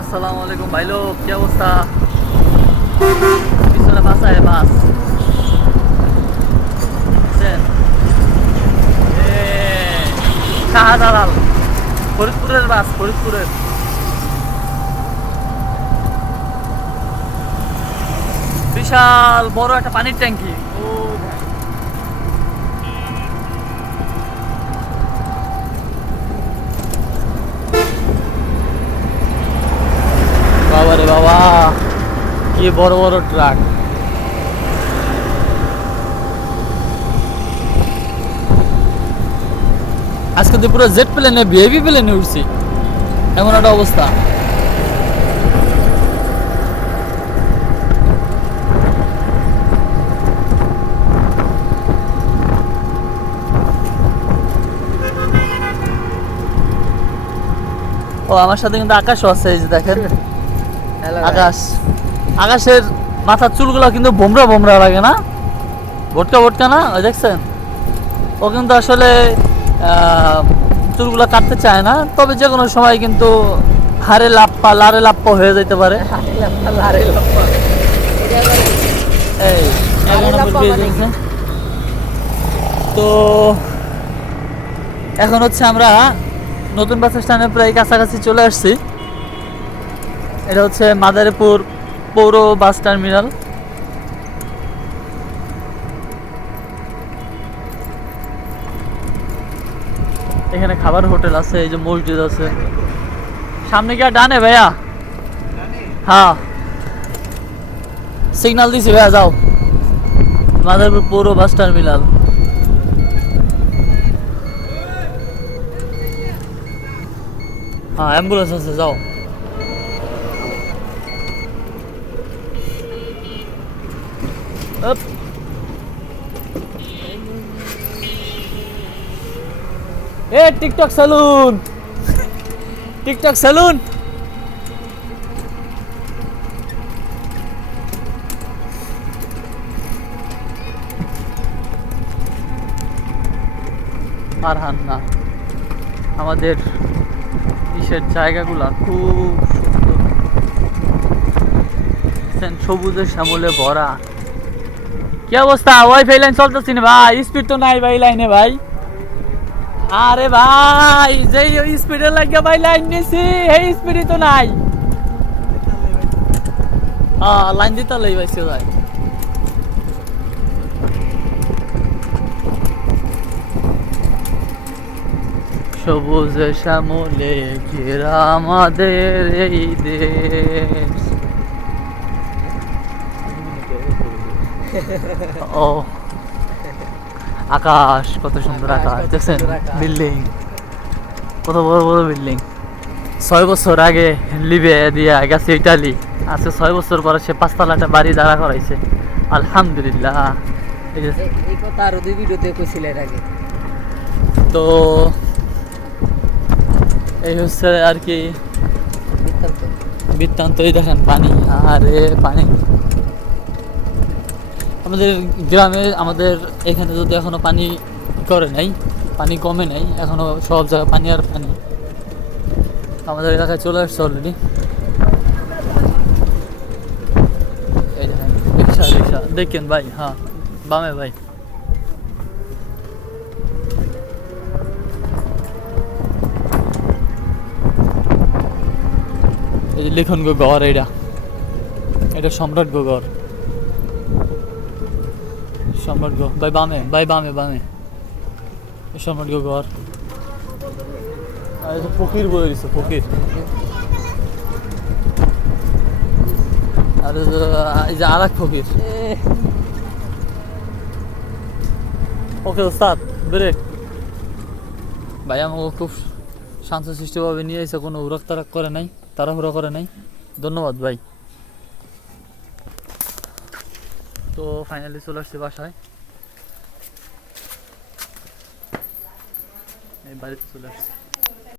আসসালামু আলাইকুম ভাই লোক, কি অবস্থা? পিছনে বাসায় বাস বুঝছেন? এ, শাহজালাল, ফরিদপুরের বাস, ফরিদপুরের। বিশাল বড় একটা পানির ট্যাঙ্কি। ও ভাই, বাবা রে বাবা, কি বড় বড় ট্রাক! আজকে তো পুরো জেট প্লেনে, ভিআইপি প্লেনে উঠছি, এমন একটা অবস্থা। ও আমার সাথে কিন্তু আকাশও আছে, এই যে দেখেন আকাশ। আকাশের মাথার চুলগুলো কিন্তু বোমরা বোমরা লাগে না, ভটকা ভটকা না, ওই দেখছেন? ও কিন্তু আসলে চুলগুলো কাটতে চায় না, তবে যে কোনো সময় কিন্তু হারে লাপ্পা লারে লাপ্পা হয়ে যেতে পারে। এই 11 নম্বর পেয়ে গেছে। তো এখন হচ্ছে আমরা নতুন বাস স্ট্যান্ডের প্রায় কাছাকাছি চলে আসছি। এটা হচ্ছে মাদারীপুর পৌর বাস টার্মিনাল। এখানে খাবার হোটেল আছে, এই যে মসজিদ আছে সামনে। কি আর ডানে ভাইয়া? হ্যাঁ, সিগন্যাল দিছি ভাইয়া, যাও। মাদারীপুর পৌর বাস টার্মিনাল। হ্যাঁ, অ্যাম্বুলেন্স আছে, যাও। আপ। এ TikTok salon, TikTok salon. Farhan না, আমাদের ইসের জায়গাগুলা খুব সুন্দর, সবুজে শ্যামলে ভরা। কি অবস্থা? ওয়াইফাই লাইন চলতেছি না ভাই, স্পিড তো নাই ভাই লাইনে ভাই। আরে ভাই, যেই স্পিডে লাগিয়ে ভাই লাইন নিছি, এই স্পিডই তো নাই। হ্যাঁ, লাইন দিতে লই ভাই ভাই। সবুজে শ্যামলে ঘেরা আমাদের এই দেশ। ও আকাশ, কত সুন্দর আকাশ দেখছেন? বিল্ডিং, কত বড় বড় বিল্ডিং। 6 বছর আগে লিবে দিয়া গেছে ইটালি, আজকে 6 বছর পরে সে 5 তলা বাড়ি দাঁড়া করাইছে। আলহামদুলিল্লাহ। এই কথা আরো 2 ভিডিওতে কইছিল এর আগে। তো এই হচ্ছে আর কি বৃত্তান্ত। এই দেখেন পানি, আরে পানি। আমাদের গ্রামে, আমাদের এখানে যদি এখনো পানি করে নাই, পানি কমে নাই এখনো, সব জায়গায় পানি আর পানি। আমাদের এলাকায় চলে আসছে অলরেডি। এই দেখেন রিক্সা রিক্সা দেখেন ভাই। হ্যাঁ, বামে ভাই। এই যে লিখন গো ঘর, এটা এটা সম্রাট গো ঘর, সম্রাট গো ভাই। বামে ভাই, বামে বামে সম্রাট গো ঘর। আর এই যে ফকির বলে দিচ্ছে, ফকির। আর এই যে আর এক ফকির। ওকে ওস্তাদ, ব্রেক। ভাই আমাকে খুব শান্তশিষ্টভাবে নিয়ে এসে, কোনো উড়াক তারাক করে নাই, তাড়াহুড়া করে নাই। ধন্যবাদ ভাই। তো ফাইনালি চলে আসছি বাসায়, এই বাড়িতে চলে আসছি।